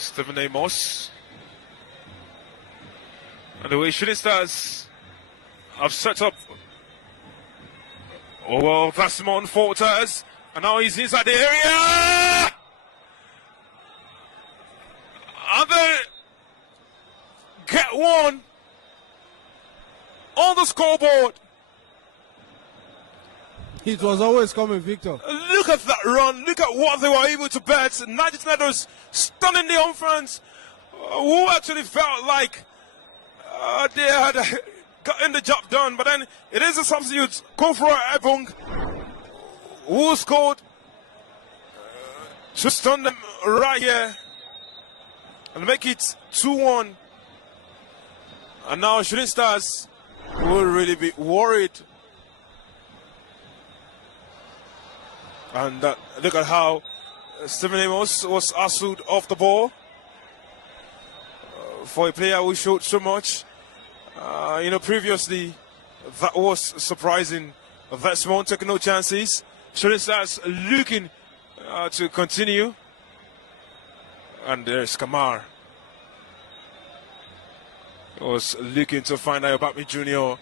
Stephen Amos. And the way Shooting Stars have set up. Oh, well, Vasmon falters. And now he's inside the area. And they get one on the scoreboard. It was always coming, Victor. Look at that run. Look at what they were able to bet. Niger Tornadoes stunningly on France, who actually felt like they had gotten the job done. But then it is a substitute, Kufre Ebong, who scored to stun them right here and make it 2-1. And now Shooting Stars will really be worried. And look at how Stephen Amos was hustled off the ball. For a player who showed so much, previously, that was surprising. Vesmont taking no chances. Shooting Stars looking to continue. And there's Kamar. He was looking to find out about me Junior.